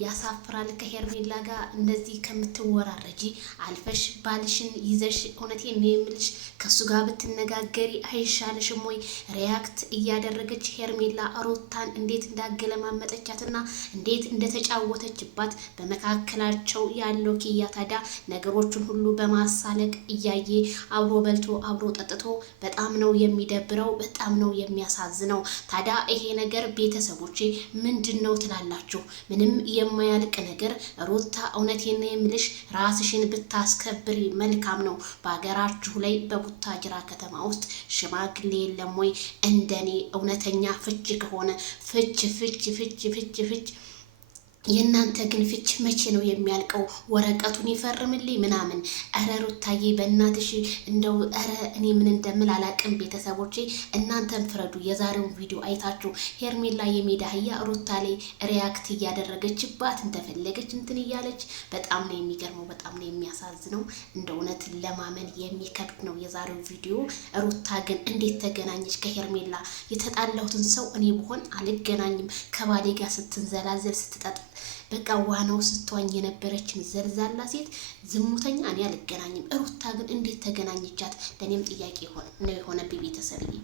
ያሳፍራል። ከሄርሜላ ጋር እንደዚህ ከምትወራረጂ አልፈሽ ባልሽን ይዘሽ እውነቴን ነው የምልሽ ከሱ ጋር ብትነጋገሪ አይሻልሽም ወይ? ሪያክት እያደረገች ሄርሜላ ሩታን እንዴት እንዳገለማመጠቻትና እንዴት እንደተጫወተችባት በመካከላቸው ያለው ኪያ ታዲያ ነገሮችን ሁሉ በማሳለቅ እያየ አብሮ በልቶ አብሮ ጠጥቶ በጣም ነው የሚደብረው፣ በጣም ነው የሚያሳዝነው። ታዲያ ይሄ ነገር ቤተሰቦቼ ምንድነው ትላላችሁ? ምንም የማያልቅ ነገር ሩታ እውነቴን ነው የምልሽ ራስሽን ብታስከብሪ መልካም ነው። በሀገራችሁ ላይ በቡታጅራ ከተማ ውስጥ ሽማግሌ የለም ወይ? እንደኔ እውነተኛ ፍች ከሆነ ፍች የእናንተ ግን ፍች መቼ ነው የሚያልቀው? ወረቀቱን ይፈርምልኝ ምናምን። እረ ሩታዬ በእናትሽ እንደው እረ እኔ ምን እንደምል አላቅም። ቤተሰቦቼ እናንተን ፍረዱ። የዛሬውን ቪዲዮ አይታችሁ ሄርሜላ የሜዳ አህያ ሩታ ላይ ሪያክት እያደረገችባት እንደፈለገች እንትን እያለች በጣም ነው የሚገርመው፣ በጣም ነው የሚያሳዝነው። እንደ እውነት ለማመን የሚከብድ ነው የዛሬው ቪዲዮ። ሩታ ግን እንዴት ተገናኘች ከሄርሜላ? የተጣላሁትን ሰው እኔ ብሆን አልገናኝም ከባሌ ጋር ስትንዘላዘል ስትጠጥ በቃ ዋናው ስትዋኝ የነበረችን ዘልዛላ ሴት ዝሙተኛ እኔ አልገናኝም። ሩታ ግን እንዴት ተገናኘቻት? ለኔም ጥያቄ ነው የሆነብኝ ቤተሰብዬ።